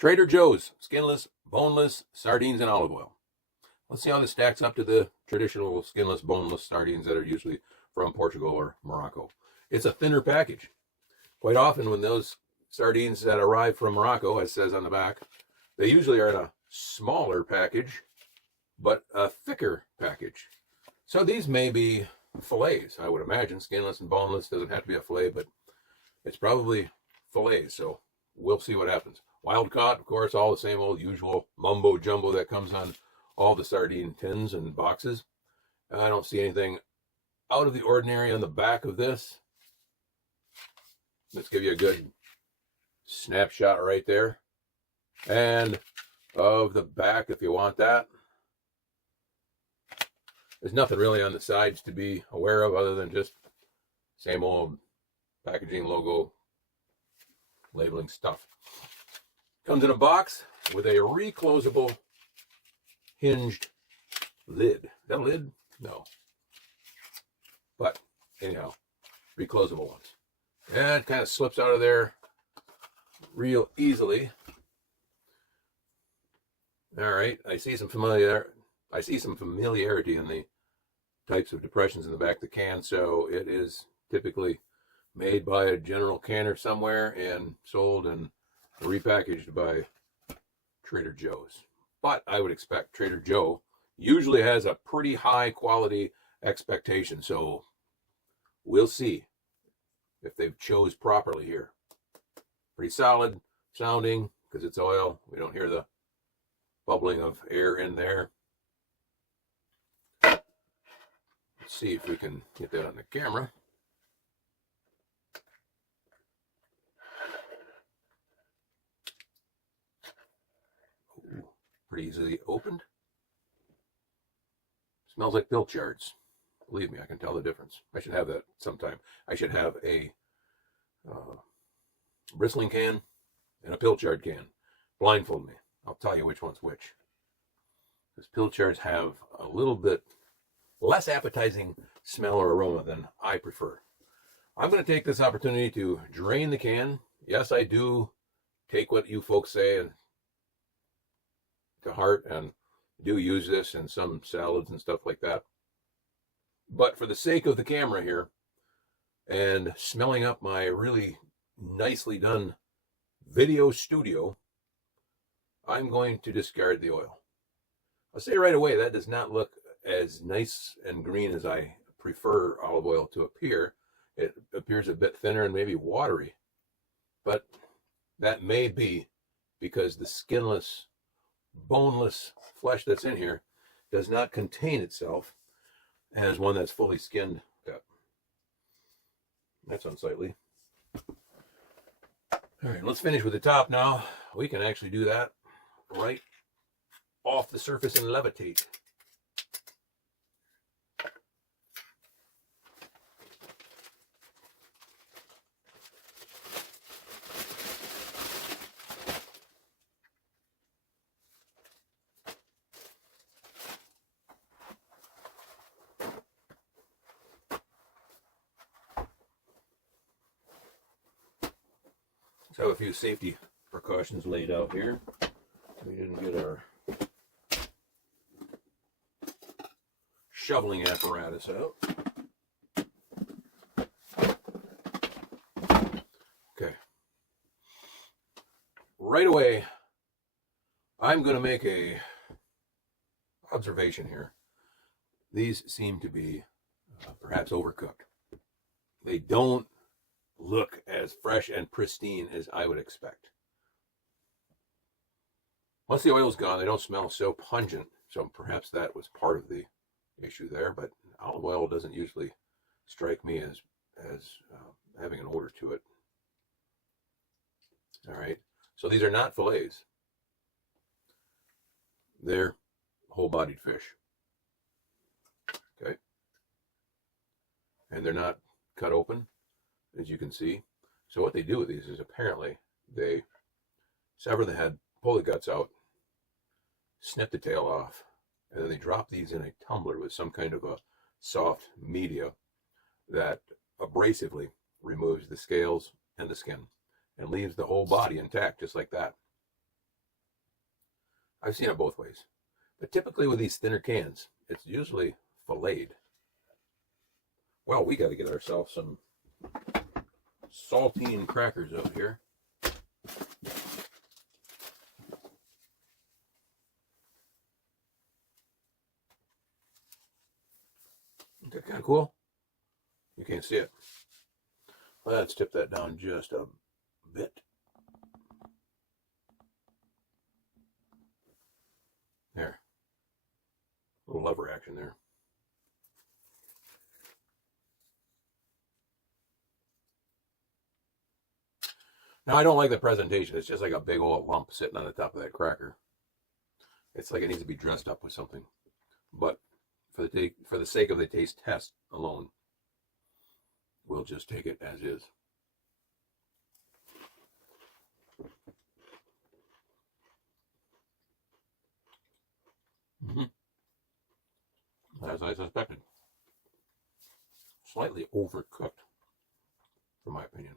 Trader Joe's, skinless, boneless, sardines and olive oil. Let's see how this stacks up to the traditional skinless, boneless sardines that are usually from Portugal or Morocco. It's a thinner package. Quite often when those sardines that arrive from Morocco, as it says on the back, they usually are in a smaller package, but a thicker package. So these may be fillets, I would imagine. Skinless and boneless doesn't have to be a fillet, but it's probably fillets, so we'll see what happens. Wild caught, of course, all the same old usual mumbo jumbo that comes on all the sardine tins and boxes. I don't see anything out of the ordinary on the back of this. Let's give you a good snapshot right there. And of the back, if you want that. There's nothing really on the sides to be aware of other than just same old packaging, logo, labeling stuff. Comes in a box with a reclosable hinged lid. Is that a lid? No. But anyhow, reclosable ones. And it kind of slips out of there real easily. All right, I see some familiarity in the types of depressions in the back of the can, so it is typically made by a general canner somewhere and sold and repackaged by Trader Joe's. But I would expect Trader Joe usually has a pretty high quality expectation, so we'll see if they've chose properly here. Pretty solid sounding because it's oil. We don't hear the bubbling of air in there. Let's see if we can get that on the camera. Ooh, pretty easily opened. Smells like pilchards. Believe me, I can tell the difference. I should have that sometime. I should have a bristling can and a pilchard can. Blindfold me. I'll tell you which one's which. Because pilchards have a little bit less appetizing smell or aroma than I prefer. I'm going to take this opportunity to drain the can. Yes, I do take what you folks say to heart and do use this in some salads and stuff like that. But for the sake of the camera here and smelling up my really nicely done video studio, I'm going to discard the oil. I'll say right away that does not look as nice and green as I prefer olive oil to appear. It appears a bit thinner and maybe watery, but that may be because the skinless, boneless flesh that's in here does not contain itself as one that's fully skinned up. That's unsightly. All right, let's finish with the top now. We can actually do that right off the surface and levitate. Let's have a few safety precautions laid out here. We didn't get our shoveling apparatus out. Okay. Right away, I'm going to make a observation here. These seem to be perhaps overcooked. They don't look as fresh and pristine as I would expect. Once the oil's gone, they don't smell so pungent, so perhaps that was part of the issue there, but olive oil doesn't usually strike me as having an odor to it. All right, so these are not fillets. They're whole-bodied fish. Okay, and they're not cut open, as you can see. So what they do with these is apparently they sever the head, pull the guts out, snip the tail off, and then they drop these in a tumbler with some kind of a soft media that abrasively removes the scales and the skin and leaves the whole body intact just like that. I've seen it both ways. But typically with these thinner cans, it's usually filleted. Well, we got to get ourselves some saltine crackers out here. Isn't that kind of cool? You can't see it. Let's tip that down just a bit. There. A little lever action there. Now, I don't like the presentation. It's just like a big old lump sitting on the top of that cracker. It's like it needs to be dressed up with something. But for the sake of the taste test alone, we'll just take it as is. As I suspected. Slightly overcooked, in my opinion.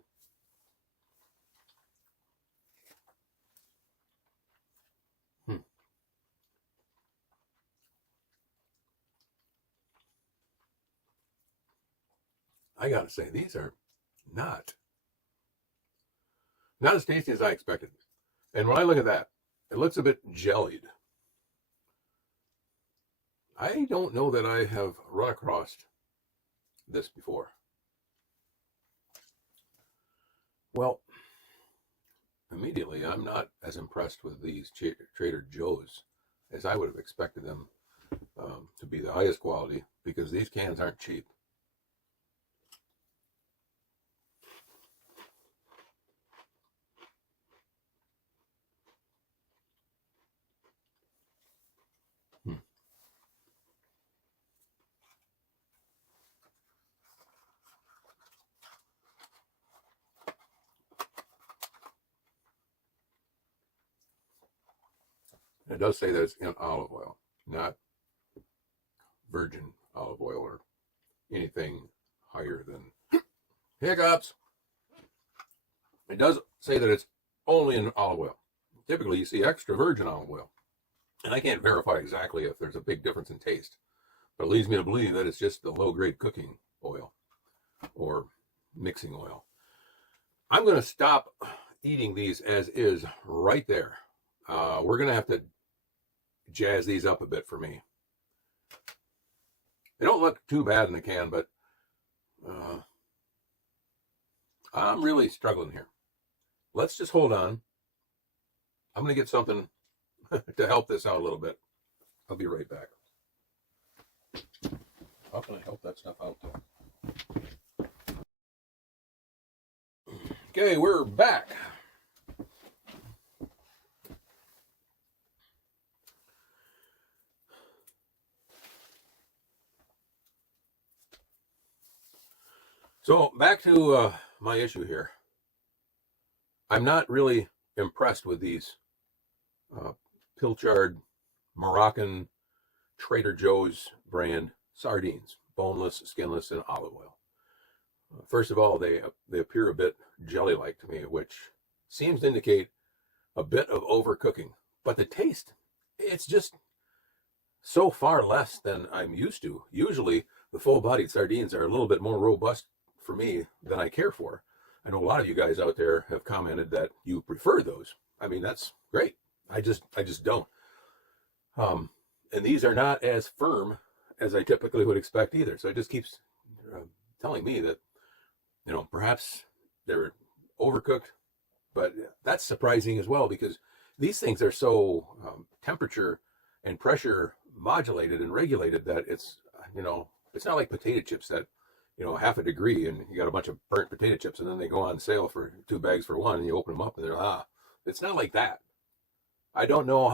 I gotta say, these are not as tasty as I expected. And when I look at that, it looks a bit jellied. I don't know that I have run across this before. Well, immediately, I'm not as impressed with these Trader Joe's as I would have expected them to be the highest quality, because these cans aren't cheap. It does say that it's in olive oil, not virgin olive oil or anything higher than hiccups. It does say that it's only in olive oil. Typically, you see extra virgin olive oil. And I can't verify exactly if there's a big difference in taste, but it leads me to believe that it's just the low-grade cooking oil or mixing oil. I'm going to stop eating these as is right there. We're going to have to jazz these up a bit for me. They don't look too bad in the can, but I'm really struggling here. Let's just hold on. I'm going to get something to help this out a little bit. I'll be right back. How can I help that stuff out there? Okay, we're back. So back to my issue here. I'm not really impressed with these pilchard Moroccan Trader Joe's brand sardines, boneless, skinless, and olive oil. First of all, they appear a bit jelly-like to me, which seems to indicate a bit of overcooking. But the taste, it's just so far less than I'm used to. Usually, the full-bodied sardines are a little bit more robust for me than I care for. I know a lot of you guys out there have commented that you prefer those. I mean, that's great. I just don't. And these are not as firm as I typically would expect either. So it just keeps telling me that, perhaps they're overcooked. But that's surprising as well, because these things are so temperature and pressure modulated and regulated that it's not like potato chips that, half a degree and you got a bunch of burnt potato chips and then they go on sale for 2 bags for one and you open them up and they're, it's not like that. I don't know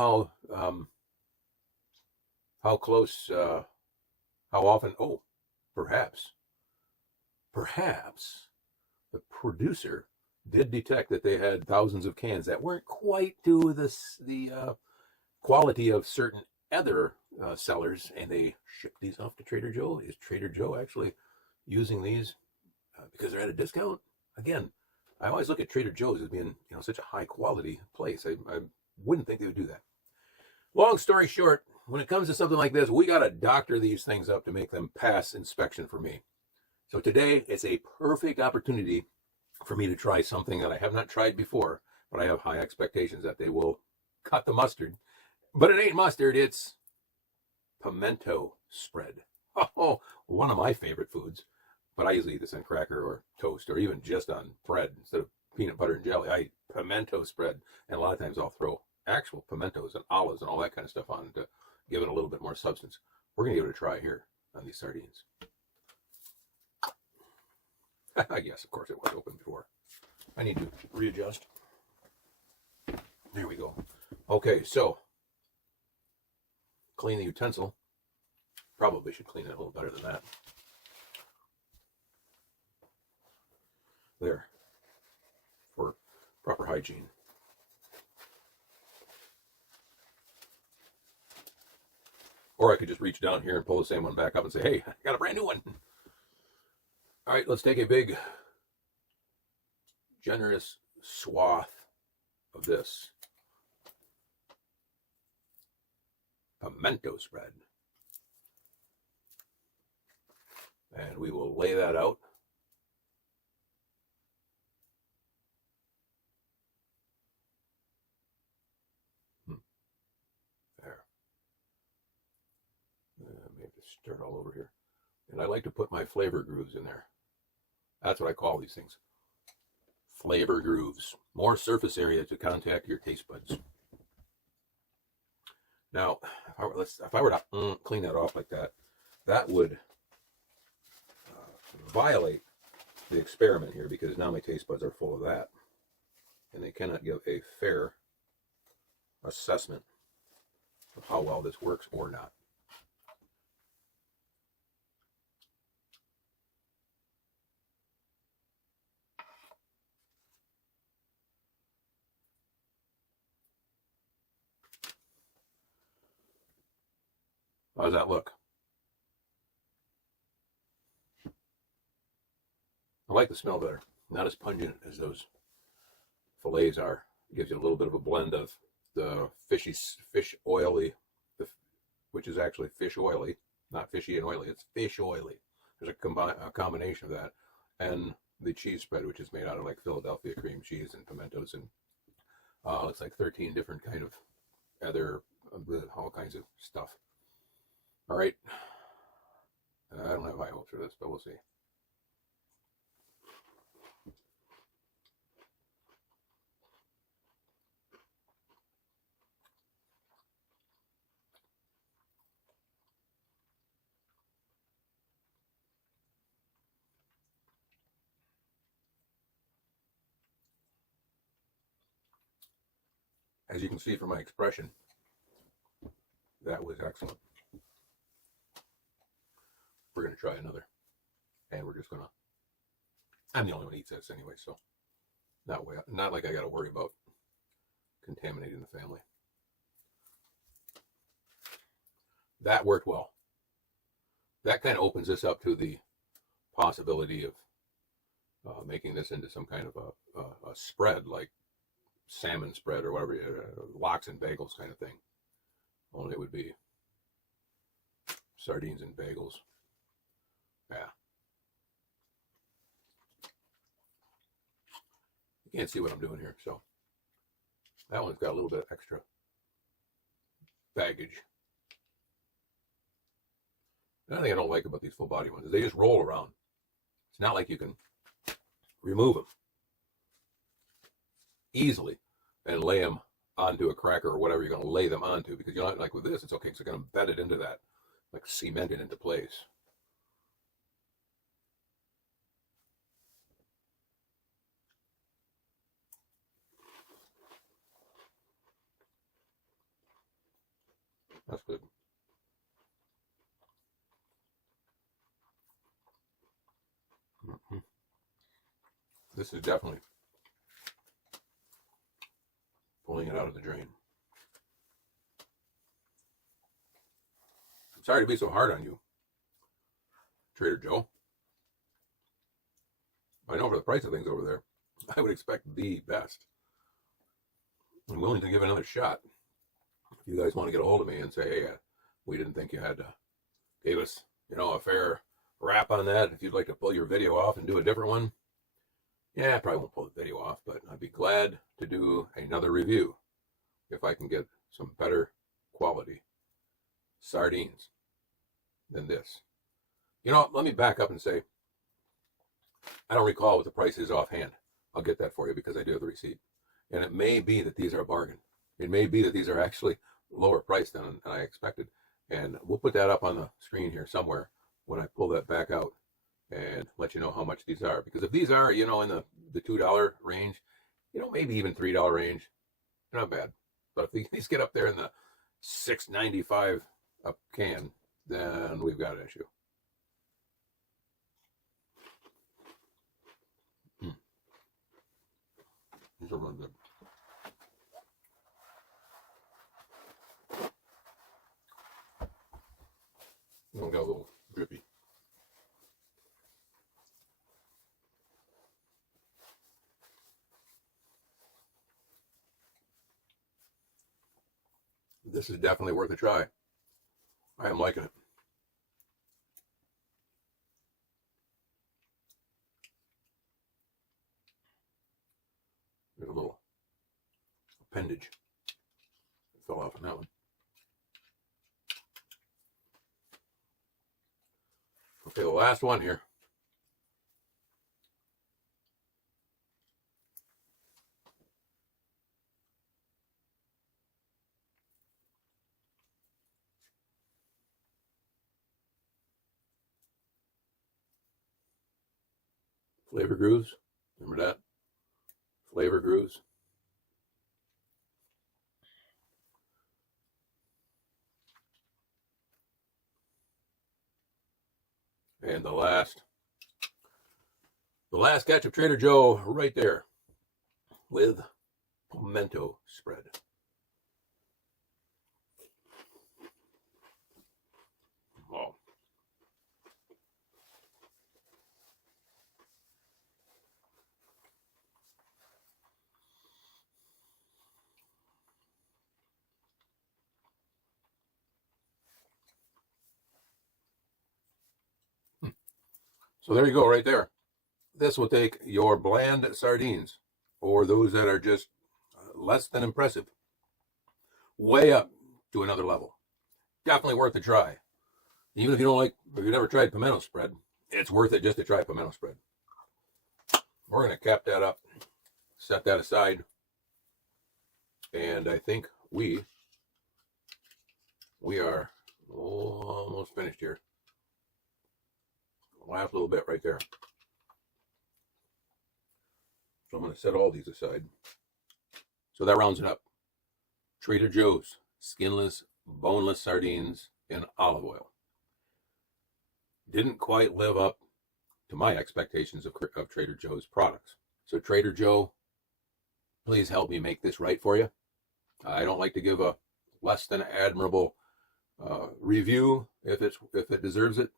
how close, how often, perhaps the producer did detect that they had thousands of cans that weren't quite to the quality of certain other sellers, and they shipped these off to Trader Joe. Is Trader Joe actually using these because they're at a discount? Again, I always look at Trader Joe's as being such a high quality place. I wouldn't think they would do that. Long story short, when it comes to something like this, we got to doctor these things up to make them pass inspection for me. So today, it's a perfect opportunity for me to try something that I have not tried before, but I have high expectations that they will cut the mustard. But it ain't mustard, it's pimento spread. Oh, one of my favorite foods. But I usually eat this on cracker or toast or even just on bread instead of peanut butter and jelly. I eat pimento spread, and a lot of times I'll throw actual pimentos and olives and all that kind of stuff on to give it a little bit more substance. We're going to give it a try here on these sardines. Yes, of course it was open before. I need to readjust. There we go. Okay, so clean the utensil. Probably should clean it a little better than that. There, for proper hygiene. Or I could just reach down here and pull the same one back up and say, hey, I got a brand new one. All right, let's take a big, generous swath of this pimento spread. And we will lay that out. There. Maybe stir it all over here. And I like to put my flavor grooves in there. That's what I call these things. Flavor grooves. More surface area to contact your taste buds. Now, if I were to clean that off like that, that would violate the experiment here, because now my taste buds are full of that. And they cannot give a fair assessment of how well this works or not. How does that look? I like the smell better. Not as pungent as those fillets are. It gives you a little bit of a blend of the fish oily, which is actually fish oily, not fishy and oily. It's fish oily. There's a combination of that, and the cheese spread, which is made out of like Philadelphia cream cheese and pimentos and it's like 13 different kind of other all kinds of stuff. All right. I don't have high hopes for this, but we'll see. As you can see from my expression, that was excellent. We're going to try another. And we're just going to, I'm the only one who eats this anyway, so not like I got to worry about contaminating the family. That worked well. That kind of opens this up to the possibility of making this into some kind of a spread, like salmon spread or whatever, lox and bagels kind of thing. Only it would be sardines and bagels. Yeah. You can't see what I'm doing here, so that one's got a little bit of extra baggage. Another thing I don't like about these full body ones is they just roll around. It's not like you can remove them easily and lay them onto a cracker or whatever you're going to lay them onto, because you're not like with this, it's okay, so you're going to bed it into that, like cement it into place. That's good. This is definitely pulling it out of the drain. I'm sorry to be so hard on you, Trader Joe. I know for the price of things over there, I would expect the best. I'm willing to give it another shot. If you guys want to get a hold of me and say, hey, we didn't think you had to give us, a fair wrap on that. If you'd like to pull your video off and do a different one, yeah, I probably won't pull the video off, but I'd be glad to do another review if I can get some better quality sardines than this. Let me back up and say, I don't recall what the price is offhand. I'll get that for you because I do have the receipt. And it may be that these are a bargain. It may be that these are actually lower priced than I expected. And we'll put that up on the screen here somewhere when I pull that back out and let you know how much these are. Because if these are, in the $2 range, maybe even $3 range, they're not bad. But if these get up there in the $6.95 a can, then we've got an issue. These are really good. Got a little drippy. This is definitely worth a try. I am liking it. There's a little appendage that fell off on that one. Okay, the last one here. Flavor grooves. Remember that? Flavor grooves. And the last catch of Trader Joe right there with pimento spread. Wow. So there you go right there. This will take your bland sardines, or those that are just less than impressive, way up to another level. Definitely worth a try. Even if you if you've never tried pimento spread, it's worth it just to try pimento spread. We're going to cap that up, set that aside, and I think we are almost finished here. Last little bit right there. So I'm going to set all these aside. So that rounds it up. Trader Joe's skinless, boneless sardines in olive oil. Didn't quite live up to my expectations of Trader Joe's products. So Trader Joe, please help me make this right for you. I don't like to give a less than admirable review if it deserves it.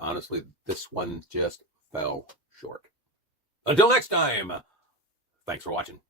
Honestly, this one just fell short. Until next time, thanks for watching.